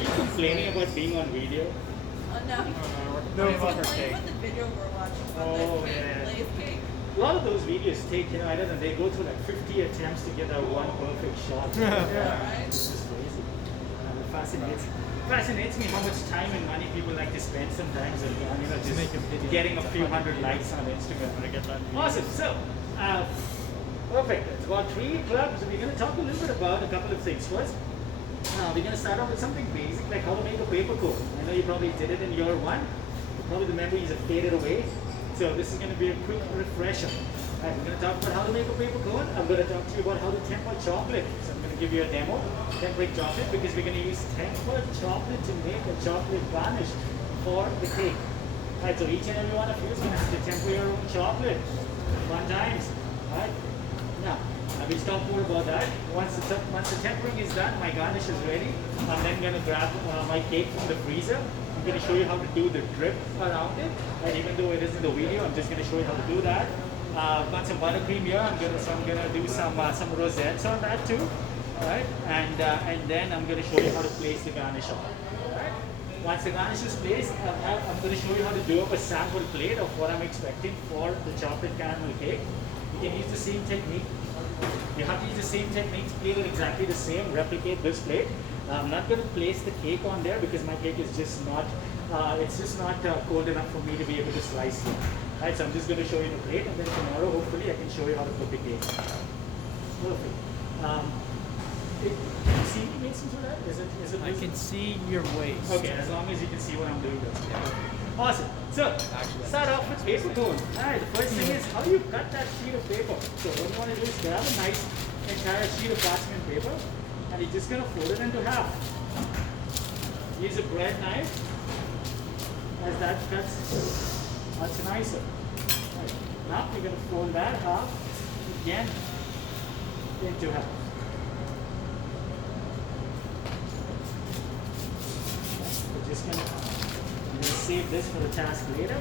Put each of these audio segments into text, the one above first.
Are you complaining about being on video? No. No, He's about her complaining cake. about the video we're watching about Oh, the yeah. Lay's cake. A lot of those videos take, I don't know, they go through like 50 attempts to get that one perfect shot. Right? It's just crazy. It fascinates me how much time and money people like to spend sometimes on, just make a video. getting a few hundred likes on Instagram. I get that. Awesome. So, perfect. It's about 3 o'clock. So we're going to talk a little bit about a couple of things. First, we're going to start off with something basic like how to make a paper cone. I know you probably did it in year 1. Probably the memories have faded away. So this is going to be a quick refresher. Alright, we're going to talk about how to make a paper cone. I'm going to talk to you about how to temper chocolate. So I'm going to give you a demo, tempering chocolate, because we're going to use tempered chocolate to make a chocolate garnish for the cake. Alright, so each and every one of you is going to have to temper your own chocolate. Fun times. Alright, now we'll talk more about that. Once the tempering is done, my garnish is ready. I'm then going to grab my cake from the freezer. I'm going to show you how to do the drip around it. And even though it isn't the video, I'm just going to show you how to do that. Got some buttercream here. I'm going to do some rosettes on that too. Alright, and then I'm going to show you how to place the garnish on. Alright. Once the garnish is placed, I'm going to show you how to do up a sample plate of what I'm expecting for the chocolate caramel cake. You can use the same technique. You have to use the same technique to plate it exactly the same, replicate this plate. I'm not going to place the cake on there because my cake is just not, cold enough for me to be able to slice it. Right, so I'm just going to show you the plate, and then tomorrow hopefully I can show you how to put the cake. Perfect. Can you see me mixing through that? Is it I can see your waist. Okay, as long as you can see what I'm doing. Awesome. So, start off with paper cone. Alright, the first thing is how you cut that sheet of paper. So what you want to do is grab a nice entire sheet of parchment paper, and you're just going to fold it into half. Use a bread knife, as that cuts much nicer. Right. Now you're going to fold that half again into half. We're just going to save this for the task later.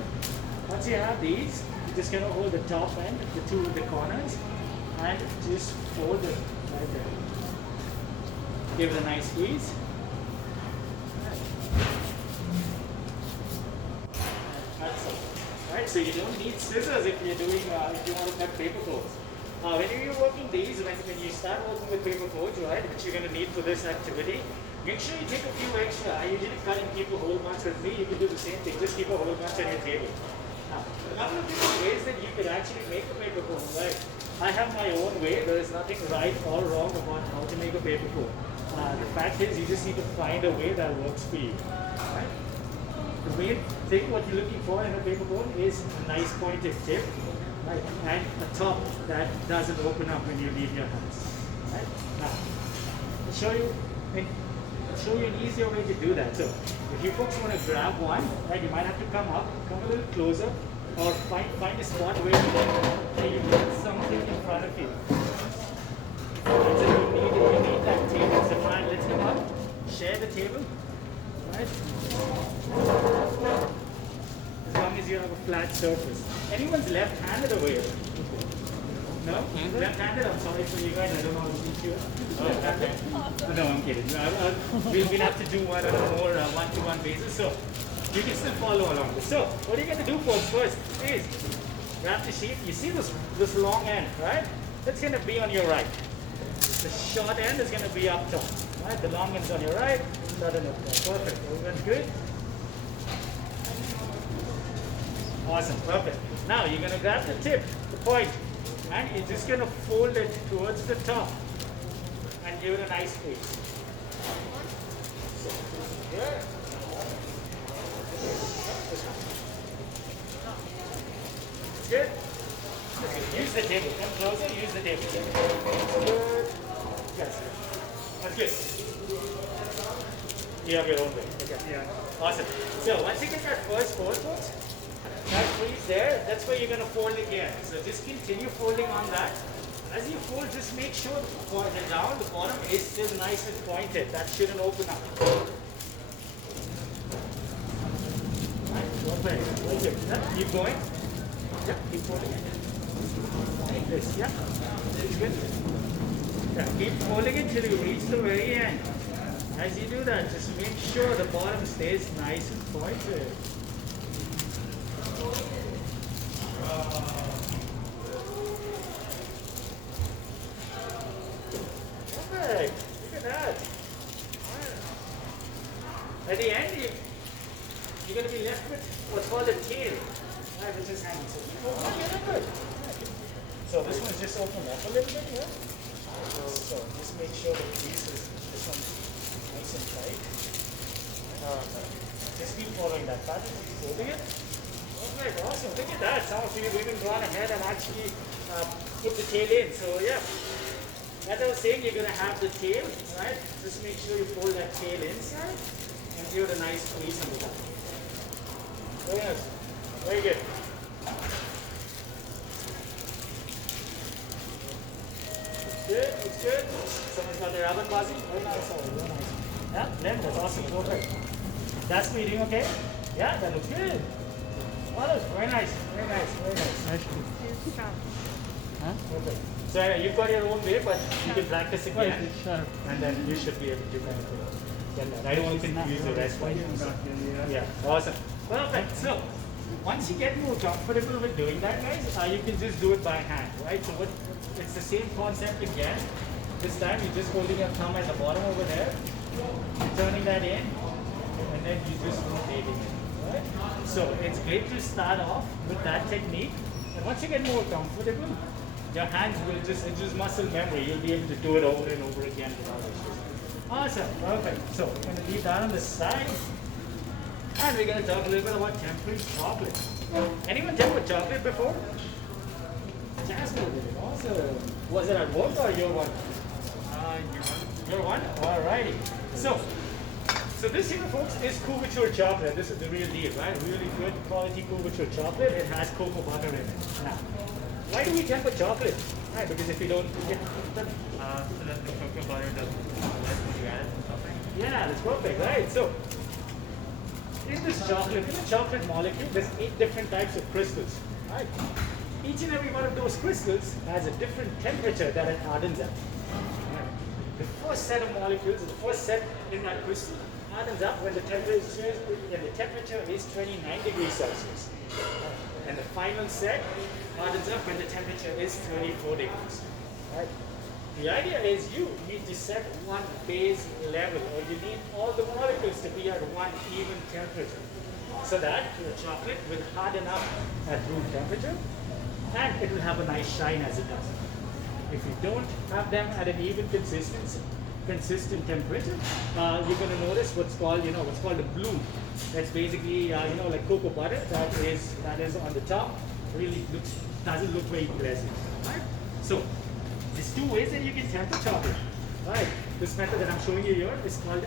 Once you have these, you're just going to hold the top end, the corners, and just fold it right there. Give it a nice squeeze. That's it. Right, so you don't need scissors if you're doing if you want to cut paper cones. When you're working these, when you start working with paper cones, right, which you're going to need for this activity, make sure you take a few extra. I usually cut and keep a whole bunch with me. You can do the same thing. Just keep a whole bunch on your table. Now, a couple of different ways that you could actually make a paper cone. Right? I have my own way. There is nothing right or wrong about how to make a paper cone. The fact is, you just need to find a way that works for you. Right? The main thing what you're looking for in a paper cone is a nice pointed tip, right, and a top that doesn't open up when you leave your hands. Right? Now, I'll show you an easier way to do that. So, if you folks want to grab one, right, you might have to come a little closer, or find a spot where you put something in front of you. So you need that table. So fine, let's come up, share the table, right? As long as you have a flat surface. Anyone's left-handed over here? No? Left-handed? I'm sorry for you guys, I don't know how to teach you. Left-handed? Oh, no, I'm kidding. We'll have to do one on a more one-to-one basis, so you can still follow along. So, what are you going to do first is grab the sheet. You see this long end, right? That's going to be on your right. The short end is going to be up top. Right? The long end's on your right, short end up top. Perfect. Everyone's good? Awesome, perfect. Now you're going to grab the tip, the point, and you're just going to fold it towards the top and give it a nice squeeze. So, here. Good. Use the table. Come closer, use the table. Good. Yes. That's good. You have your own way. Okay. Yeah. Awesome. So once you get that first fold, folks, that freeze there, that's where you're going to fold again. So just continue folding on that. As you fold, just make sure the bottom is still nice and pointed. That shouldn't open up. Right, perfect. Very good. Yeah, keep going. Yeah, keep folding it. Like this, yeah. It's good. Yeah, keep folding it till you reach the very end. As you do that, just make sure the bottom stays nice and pointed. Perfect. Look at that. At the end, you're going to be left with what's called a tail, right, which is hanging. So, good. So this one's just open up a little bit here. So just make sure the crease is this one nice and tight. Just keep following that pattern. Holding it. Alright, awesome. Look at that. Some of you have even gone ahead and actually put the tail in. So yeah. As I was saying, you're going to have the tail, right? Just make sure you fold that tail inside and give it a nice squeeze on the top. Very nice. Very good. Good, it's good. Someone's got their oven buzzing. Very nice, very nice. Yeah, Len, that's awesome. Perfect. That's bleeding okay? Yeah, that looks good. Oh, very nice, very nice, very nice. Huh? Perfect. So you've got your own way, but you can practice again, and then you should be able to kind of get that. I don't want to confuse the rest. Yeah, awesome. Perfect. So once you get more comfortable with doing that, guys, you can just do it by hand, right? So it's the same concept again. This time you're just holding your thumb at the bottom over there, turning that in, and then you just rotating it, right? So it's great to start off with that technique, and once you get more comfortable, your hands will it's just muscle memory. You'll be able to do it over and over again without issues. Awesome, perfect. So we're going to leave that on the side. And we're going to talk a little bit about tempered chocolate. Anyone tempered chocolate before? Jasmine did it. Awesome. Was it at work or your one? Your one? Alrighty. So this here, folks, is couverture chocolate. This is the real deal, right? Really good quality couverture chocolate. It has cocoa butter in it. Now, why do we temper chocolate? Right, because if you don't get the cocoa butter doesn't yeah, that's perfect, right? So in this chocolate, in a chocolate molecule, there's 8 different types of crystals, right? Each and every one of those crystals has a different temperature that it hardens at. Right? The first set of molecules, the first set in that crystal hardens up when the temperature is 29 degrees Celsius. And the final set hardens up when the temperature is 34 degrees. Right? The idea is you need to set one base level, or you need all the molecules to be at one even temperature, so that your chocolate will harden up at room temperature and it will have a nice shine as it does. If you don't have them at an even consistent temperature, you're going to notice what's called a bloom. That's basically like cocoa butter that is on the top. Really doesn't look very pleasant, right? So there's 2 ways that you can temper chocolate, right? This method that I'm showing you here is called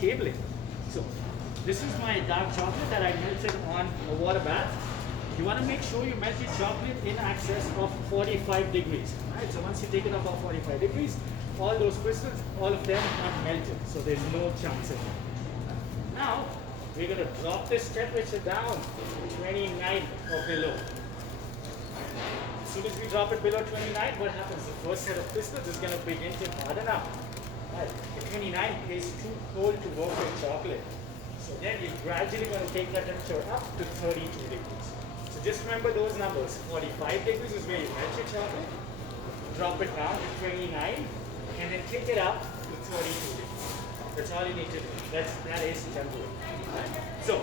tabling. So this is my dark chocolate that I melted on a water bath. You want to make sure you melt your chocolate in excess of 45 degrees, right? So once you take it above 45 degrees, all those crystals, all of them are melted, so there's no chance of it. Now we're going to drop this temperature down to 29 or below. As soon as we drop it below 29, what happens? The first set of crystals is going to begin to harden up. Right. The 29 is too cold to work with chocolate. So then you're gradually going to take that temperature up to 32 degrees. So just remember those numbers. 45 degrees is where you melt your chocolate. Drop it down to 29 and then kick it up to 32 degrees. That's all you need to do. That is tempering. Right? So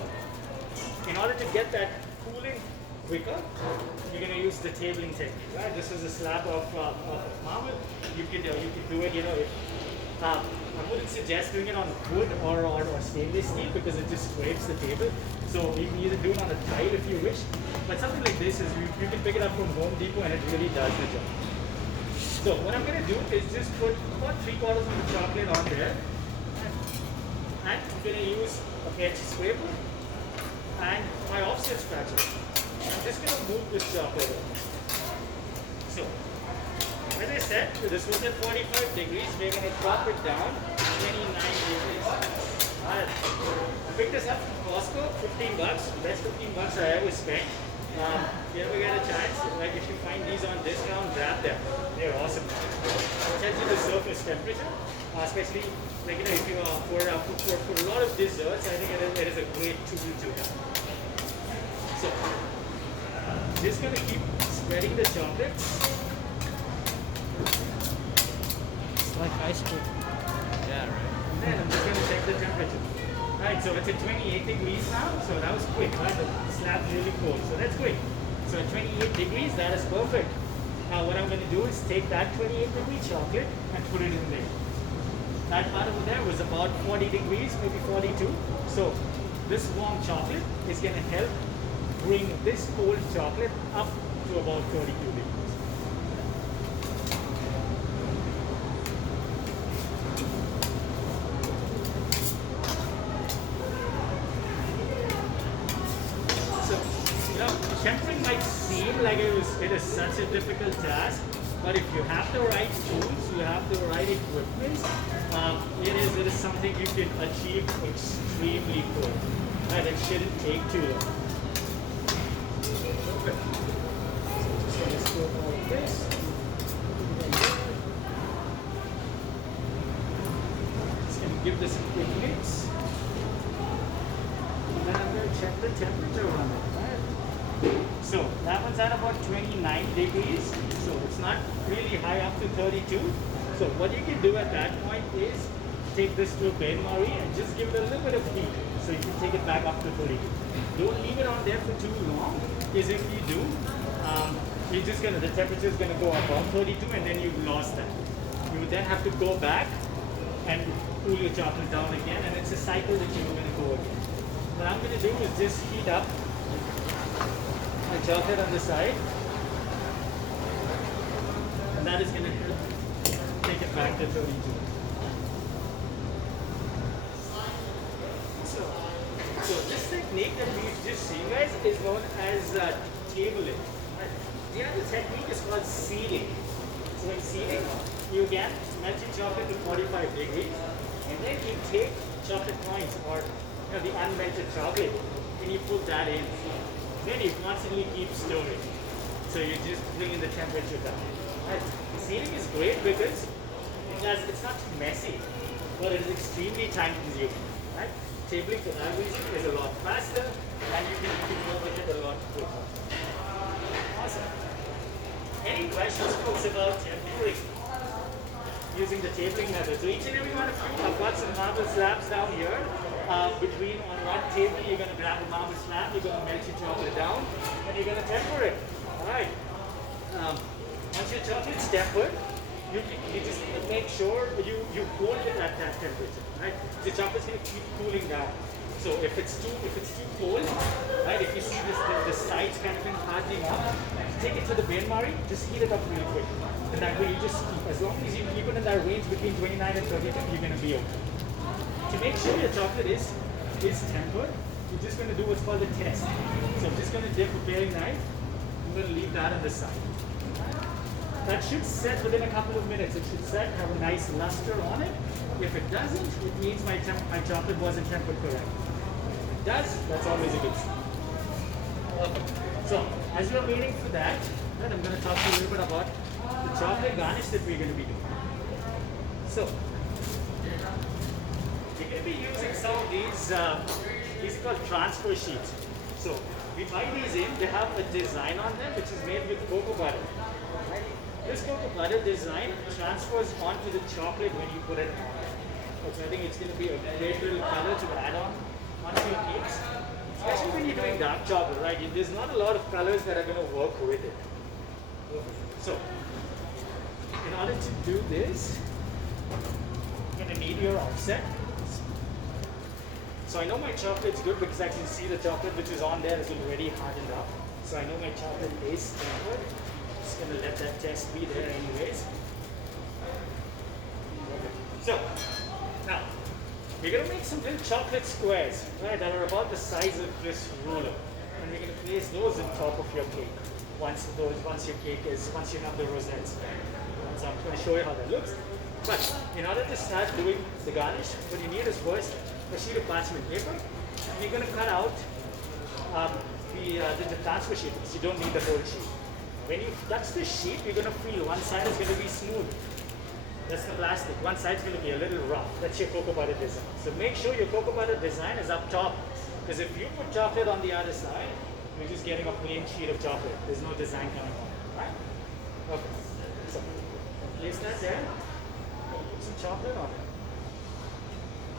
in order to get that cooling quicker, you're going to use the tabling technique, right? This is a slab of marble. You could do it, if, I wouldn't suggest doing it on wood or stainless steel because it just scrapes the table. So you can either do it on a tile if you wish, but something like this is you can pick it up from Home Depot and it really does the job. So what I'm going to do is just put about 3/4 of the chocolate on there, and I'm going to use a edge scraper and my offset spatula. I'm just going to move this chocolate over. So, as I said, this was at 45 degrees. We're going to drop it down to 29 degrees. I picked this up from Costco, $15. Best $15 I ever spent. If you ever get a chance, like if you find these on discount, grab them. They're awesome. It tells you the surface temperature, especially like if you for a lot of desserts, I think it is a great tool to have. So just gonna keep spreading the chocolates. It's like ice cream. Yeah, right. And then I'm just gonna check the temperature. Right, so it's at 28 degrees now, so that was quick, right? The slab's really cold, so that's quick. So at 28 degrees, that is perfect. Now what I'm going to do is take that 28 degree chocolate and put it in there. That part over there was about 40 degrees, maybe 42. So this warm chocolate is going to help bring this cold chocolate up to about 32 degrees. So, tempering might seem like it is such a difficult task, but if you have the right tools, you have the right equipment, it is something you can achieve extremely quick. Right, it shouldn't take too long. Okay. So just gonna scoop all of this. Just gonna give this a quick mix. And then I'm going to check the temperature on it. Right? So that one's at about 29 degrees. So it's not really high up to 32. So what you can do at that point is take this to a bain-marie and just give it a little bit of heat. So you can take it back up to 32. Don't leave it on there for too long, because if you do, the temperature is gonna go above 32 and then you've lost that. You would then have to go back and cool your chocolate down again, and it's a cycle that you're gonna go again. What I'm going to do is just heat up my chocolate on the side, and that is going to help take it back to 32. So this technique that we've just seen, guys, is known as tabling. The other technique is called seeding. So in seeding, you again melt your chocolate to 45 degrees, and then you take chocolate coins or the unmelted chocolate, and you put that in. Then you constantly keep stirring. So you're just bringing the temperature down. Right? Seeding is great because it's not too messy, but it is extremely time consuming. Right? Tabling for that reason is a lot faster, and you can work with it a lot quicker. Awesome. Any questions, folks, about tempering using the tabling method? So each and every one of you, I've got some marble slabs down here. Between on one table, you're going to grab a marble slab, you're going to melt your chocolate down, and you're going to temper it. Alright. Once your chocolate's tempered, you just make sure you hold it at that temperature. Right? The chocolate's going to keep cooling down. So if it's too cold, right? If you see the sides kind of been hardening up, take it to the bain-marie, just heat it up really quick. And that way you just keep, as long as you keep it in that range between 29 and 32, you're going to be okay. To make sure your chocolate is tempered, you're just going to do what's called a test. So I'm just going to dip a paring knife. I'm going to leave that on the side. That should set within a couple of minutes. It should set, have a nice luster on it. If it doesn't, it means my chocolate wasn't tempered correctly. If it does, that's always a good sign. So as you're waiting for that, I'm going to talk to you a little bit about the chocolate garnish that we're going to be doing. So we're going to be using some of these are called transfer sheets. So we buy these in, they have a design on them which is made with cocoa butter. Right? This cocoa butter design transfers onto the chocolate when you put it on. So I think it's going to be a great little color to add onto your cakes. Especially when you're doing dark chocolate, right? There's not a lot of colors that are going to work with it. So in order to do this, you're going to need your offset. So I know my chocolate's good because I can see the chocolate which is on there is already hardened up. So I know my chocolate is tempered. Just going to let that test be there anyways. Okay. So now we're going to make some little chocolate squares, right, that are about the size of this ruler. And we're going to place those on top of your cake once you have the rosettes. So I'm going to show you how that looks. But in order to start doing the garnish, what you need is first a sheet of parchment paper. And you're going to cut out the transfer sheet because you don't need the whole sheet. When you touch the sheet, you're going to feel one side is going to be smooth. That's the plastic. One side's going to be a little rough. That's your cocoa butter design. So make sure your cocoa butter design is up top. Because if you put chocolate on the other side, you're just getting a plain sheet of chocolate. There's no design coming on it, right? Okay. So place that there. Put some chocolate on it.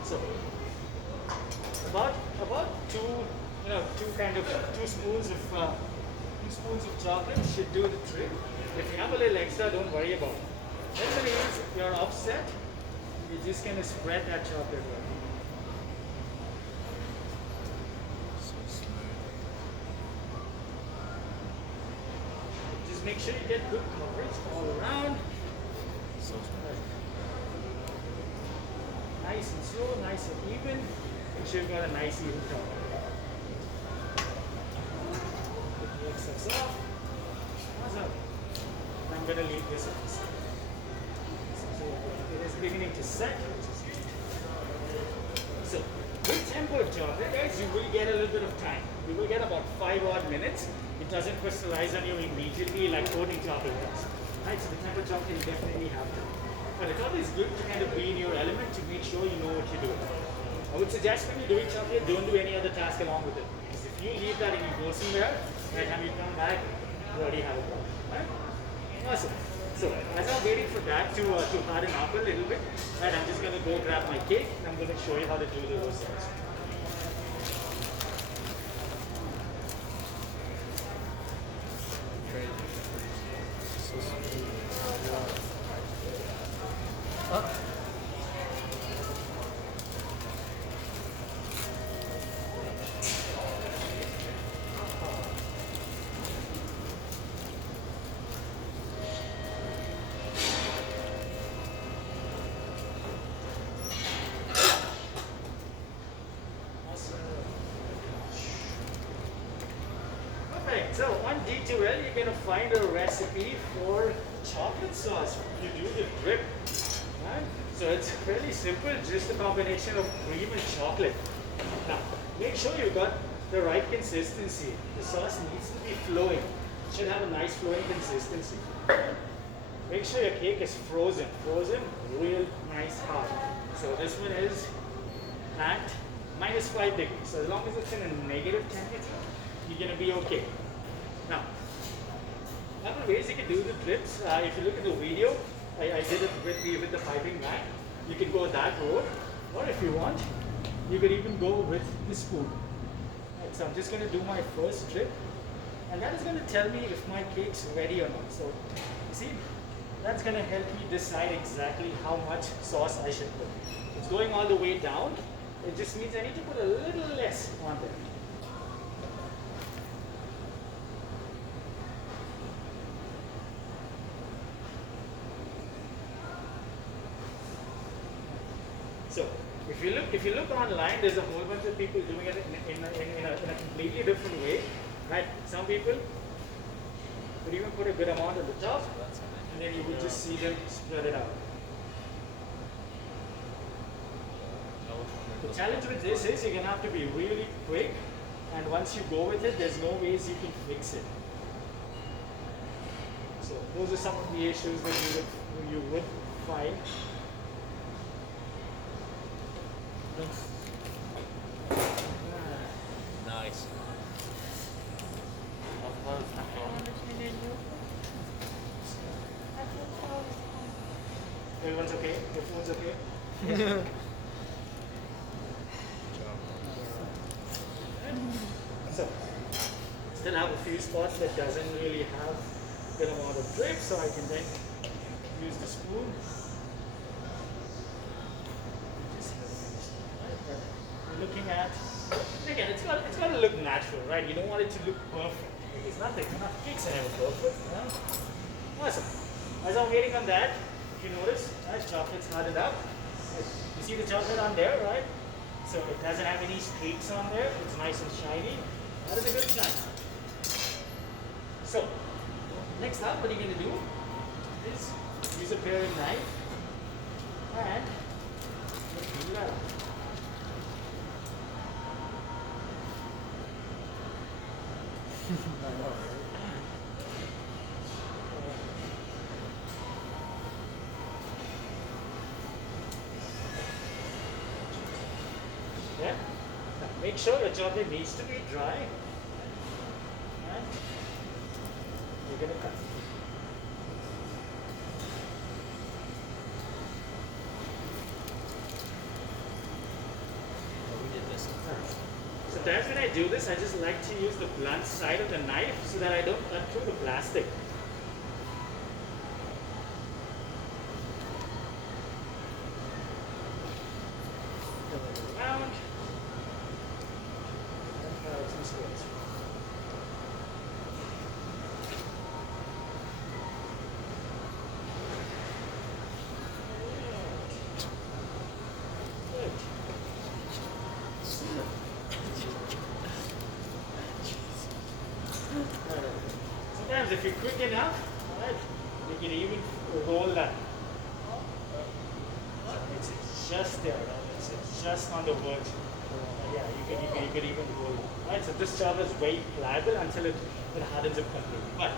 So about two spoons of chocolate should do the trick. If you have a little extra, don't worry about it. Then when you're offset, you're just gonna spread that chocolate around. Just make sure you get good coverage all around. So smooth. Nice and slow, nice and even. Make sure you've got a nice even top. Get the excess off. How's that? I'm gonna leave this on. So it is beginning to set, which is good. So with tempered chocolate, guys, you will get a little bit of time. You will get about 5 odd minutes. It doesn't crystallize on you immediately like coating chocolate does. Right, so the tempered chocolate you definitely have to. But it's always good to kind of be in your element to make sure you know what you're doing. I would suggest when you're doing chocolate, don't do any other task along with it. Because if you leave that and you go somewhere, by the time you come back, you already have a problem. Right? Awesome. So as I'm waiting for that to harden up a little bit, right, I'm just going to go grab my cake and I'm going to show you how to do the roasters. Crazy. So smooth. Perfect. So on D2L, you're going to find a recipe for chocolate sauce. You do the drip. Right? So it's fairly simple, just a combination of cream and chocolate. Now, make sure you've got the right consistency. The sauce needs to be flowing. It should have a nice flowing consistency. Make sure your cake is frozen. Frozen, real nice hard. So this one is at -5 degrees. So as long as it's in a negative temperature, you're going to be okay. Now, other ways you can do the drips. If you look at the video, I did it with the piping bag. You can go that road, or if you want, you could even go with the spoon. Right, so I'm just going to do my first drip, and that is going to tell me if my cake's ready or not. So, you see, that's going to help me decide exactly how much sauce I should put. It's going all the way down. It just means I need to put a little less on there. So if you look online, there's a whole bunch of people doing it in a completely different way, right? Some people would even put a good amount on the top, and then you would just see them spread it out. The challenge with this is you're gonna have to be really quick, and once you go with it, there's no ways you can fix it. So those are some of the issues that you would find. Nice. Everyone's okay? Your phone's okay? So, still have a few spots that doesn't really have a good amount of drip, so I can then use the spoon. Just we're looking at, again, it's got to look natural, right? You don't want it to look perfect. It's nothing. Cakes are never perfect. Right? Awesome. As I'm waiting on that, if you notice, right, chocolate's hardened up. You see the chocolate on there, right? So it doesn't have any streaks on there. It's nice and shiny. That is a good sign. So, next up, what you're going to do is use a paring knife and peel that off. Yeah? Now, make sure your chocolate needs to be dry. And you're gonna cut. Oh, we did this first. Sometimes when I do this, I just like to use the blunt side of the knife so that I don't cut through the plastic. Turn it around. And cut out some squares. Good. Sometimes if you're quick enough, alright, you can even roll that. It's just there, right? It's just on the verge. Yeah, you could even roll it. Right? So this chocolate is very pliable until it hardens up completely. But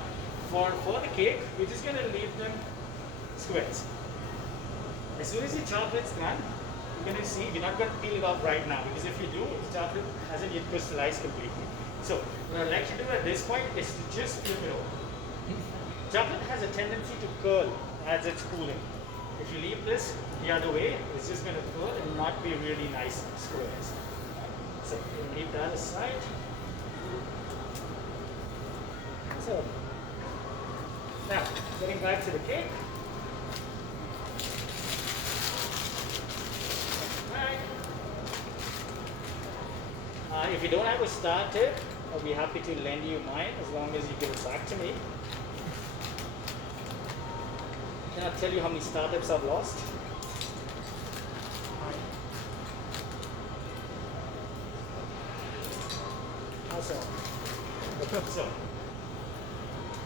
for the cake, we're just gonna leave them squares. As soon as your chocolate's done, you're gonna see, we're not gonna peel it off right now because if you do, the chocolate hasn't yet crystallized completely. So what I'd like to do at this point is to just flip it over. Chocolate has a tendency to curl as it's cooling. If you leave this the other way, it's just gonna curl and not be really nice squares. So we'll leave that aside. So now getting back to the cake. If you don't have a star tip, I'll be happy to lend you mine as long as you give it back to me. Can I tell you how many star tips I've lost? Awesome. So,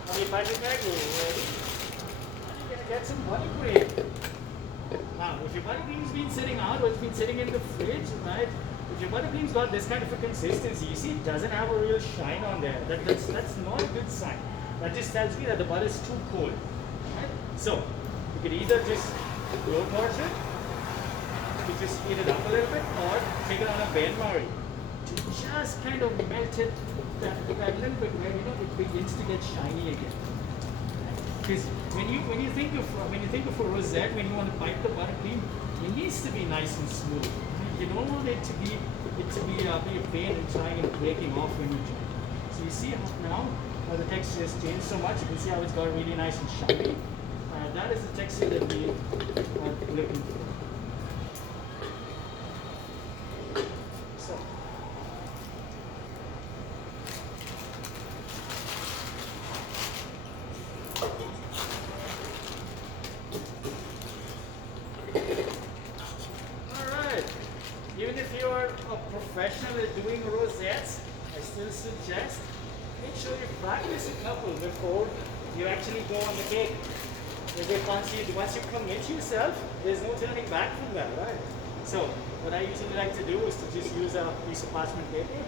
how many packets are you ready? You're gonna get some buttercream. Now, if your buttercream's been sitting out or it's been sitting in the fridge, right? If your buttercream's got this kind of a consistency, you see it doesn't have a real shine on there. That's not a good sign. That just tells me that the butter is too cold. Right? So, you could either just blow torch it, you could just heat it up a little bit, or take it on a bain-marie to just kind of melt it that little bit where it begins to get shiny again. Because when you think of a rosette, when you want to pipe the buttercream, it needs to be nice and smooth. You don't want it to be a pain in trying and breaking off when you try. So you see how the texture has changed so much. You can see how it's got really nice and shiny. That is the texture that we are looking for. So. Alright, even if you are a professional at doing rosettes, I still suggest make sure you practice a couple before you actually go on the cake. Because once you commit yourself, there's no turning back from that, right? So what I usually like to do is to just use a piece of parchment paper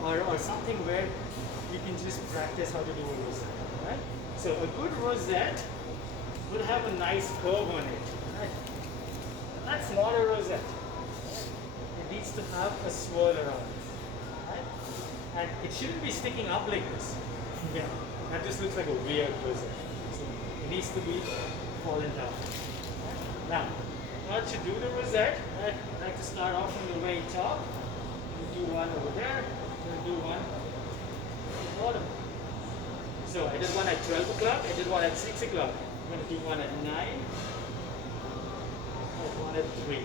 or something where you can just practice how to do a rosette, right? So a good rosette would have a nice curve on it, right? That's not a rosette. It needs to have a swirl around it, right? And it shouldn't be sticking up like this. Yeah, that just looks like a weird rosette. So it needs to be fallen down. Right? Now, once you do the rosette, right, I like to start off from the very top. We'll do one over there. We'll do one at the bottom. So I did one at 12 o'clock. I did one at 6 o'clock. I'm going to do one at 9. One at 3.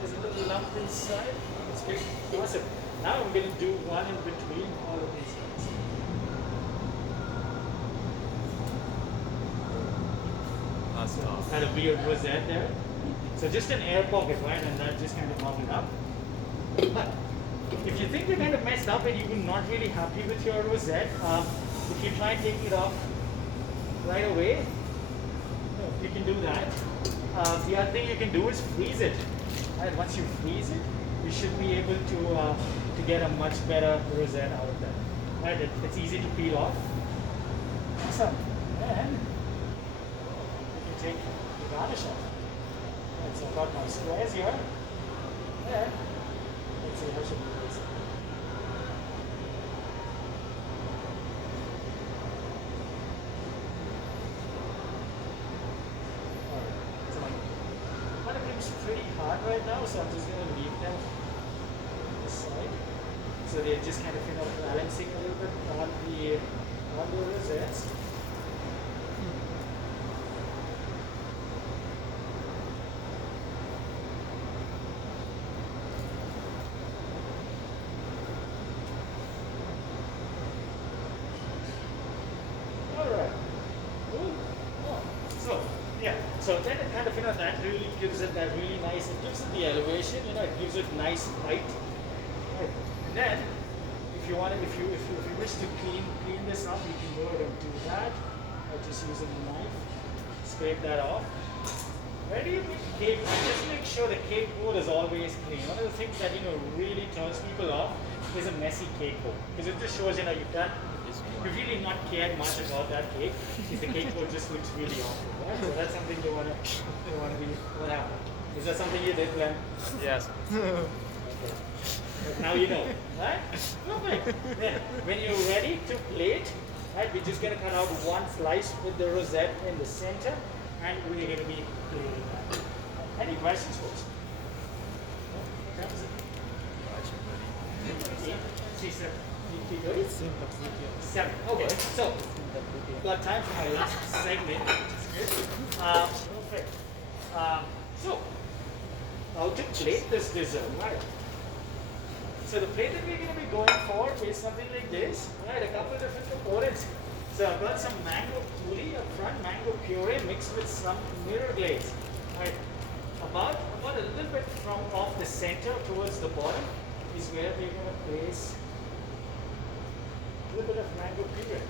There's a little lump inside. It's good. Awesome. Now I'm going to do one in between all of these guys. So had a weird rosette there. So just an air pocket, right? And that just kind of bubbled up. But if you think you're kind of messed up and you're not really happy with your rosette, if you try and take it off right away, you can do that. The other thing you can do is freeze it. Right? Once you freeze it, you should be able to to get a much better rosette out of that. Right? It's easy to peel off. Awesome. And you can take the garnish off. Right, so I've got my squares here. And let's see how should we do this. Alright, so my one of them is pretty hard right now, so I'm just going to leave them on this side. So they're just kind of balancing a little bit on the rosettes. Alright. So yeah, so then it kind of that really gives it that really nice. It gives it the elevation. It gives it nice height. Right. And then, if you want to, if you wish to clean this up, you can go ahead and do that by just using a knife. Scrape that off. Where do you make cake? Just make sure the cake board is always clean. One of the things that really turns people off is a messy cake board, because it just shows you've really not cared much about that cake. If the cake board just looks really awful, right? So that's something you want to be. What happened? Is that something you did, Glenn? Yes. Okay. Now you know, right? Perfect. Then, when you're ready to plate, right, we're just going to cut out one slice with the rosette in the center, and we're going to be plating that. Any questions, folks? No? What time is it? Eight? See, seven. You good? Seven. Okay, so got time for my last segment. Perfect. So, how to plate this dessert, right? So the plate that we're going to be going for is something like this, right? A couple of different components. So I've got some mango puri up front, mango puree mixed with some mirror glaze, right? About a little bit from off the center towards the bottom is where we're going to place a little bit of mango puree.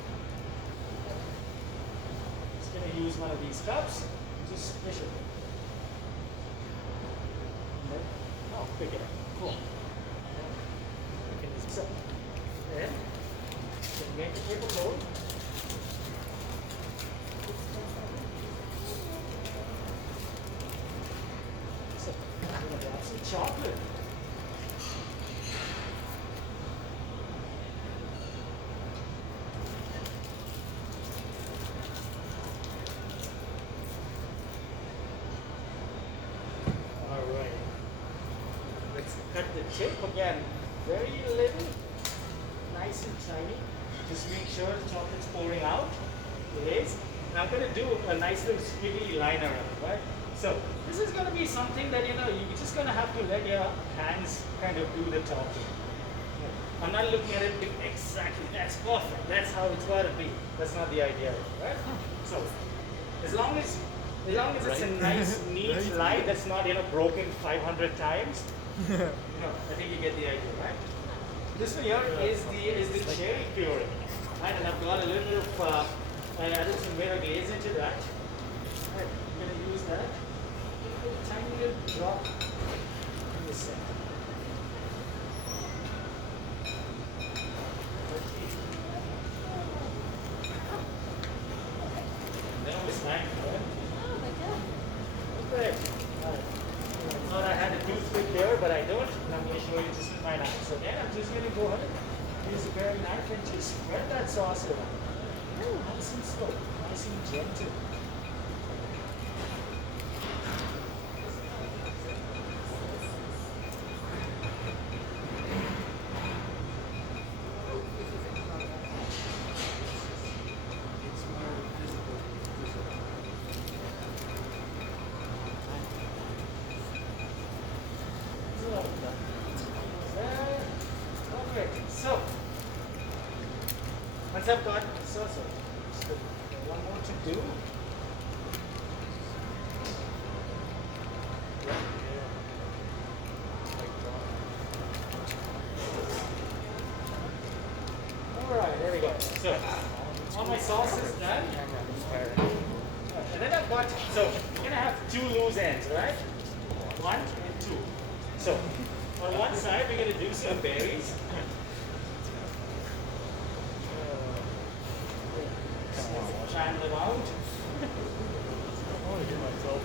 Just going to use one of these cups and just squish it. And then, pick it up. Cool. So, then, make the paper mold. So, I'm going to grab some chocolate. Alright. Let's cut the tip again. Very little, nice and tiny. Just make sure the chocolate's pouring out. It is. Now I'm going to do a nice little squiggly line around, right? So this is going to be something that you're just going to have to let your hands kind of do the talking. I'm not looking at it exactly. That's perfect. That's how it's got to be. That's not the idea, right? So as long as it's a nice, neat line that's not broken 500 times. I think you get the idea, right? This one here is the cherry puree, right? And I've got a little bit of I added some mirror glaze into that. Right, I'm going to use that. A tiny little drop in the center. Then it's time, right? Oh my god. Perfect. Right. I thought I had a toothpick there, but I don't. And I'm going to show you just with my knife. So then I'm just going to go ahead and use a pair of knife and just spread that sauce around. Nice and slow, nice and gentle. Perfect. So, once I've got so one more to do. Alright, there we go. So, all my sauce is done. And then I've got, so you're going to have two loose ends, right? One and two. So, On one side, we're going to do some berries. Try them out. I want to get myself.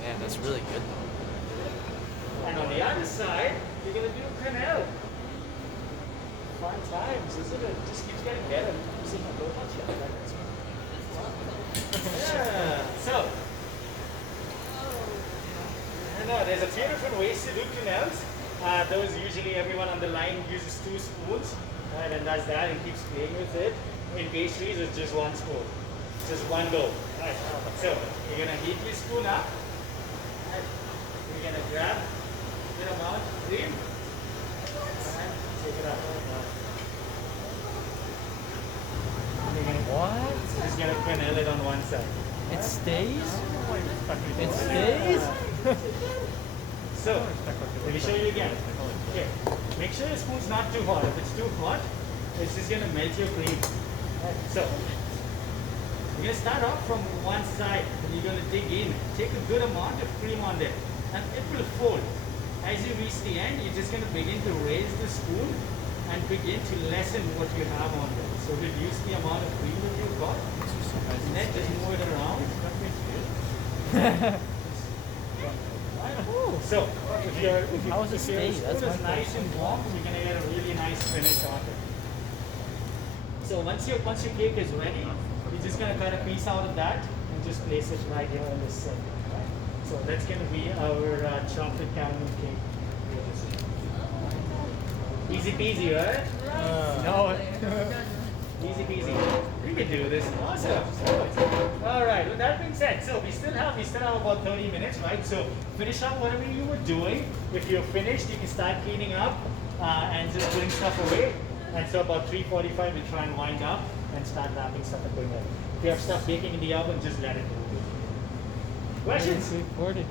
Man, that's really good though. And on the other side, you're going to do quenelle. Fun times, isn't it? Just keeps getting better. I'm seeing a little much here. Yeah. So, I know there's a few different ways to do quenelles. Those usually everyone on the line uses 2 spoons, right, and does that and keeps playing with it. In pastries, it's just 1 spoon, just 1 go. Right. So you're gonna heat your spoon up. Right. You're gonna grab a good amount of cream and take it up. And you're gonna What? just gonna quenelle it on one side. It stays? It stays? stays? So, let me show you again. Okay, make sure your spoon's not too hot. If it's too hot, it's just gonna melt your cream. Right. So, you're gonna start off from one side and you're gonna dig in. Take a good amount of cream on there and it will fold. As you reach the end, you're just gonna begin to raise the spoon and begin to lessen what you have on there. So reduce the amount of cream that you've got and then just move it around. So, if How does it your stay? spoon That's is my nice and warm, you're gonna get a really nice finish on it. So once your cake is ready, you're just gonna cut a piece out of that and just place it right here in this center. Right? So that's gonna be our chocolate caramel cake. Easy peasy, right? No. Easy peasy. We can do this. Awesome. All right. With that being said, so we still have about 30 minutes, right? So finish up whatever you were doing. If you're finished, you can start cleaning up and just putting stuff away. And so about 3:45, we try and wind up and start wrapping stuff and putting it. If you have stuff baking in the oven, just let it go. Questions? Recorded.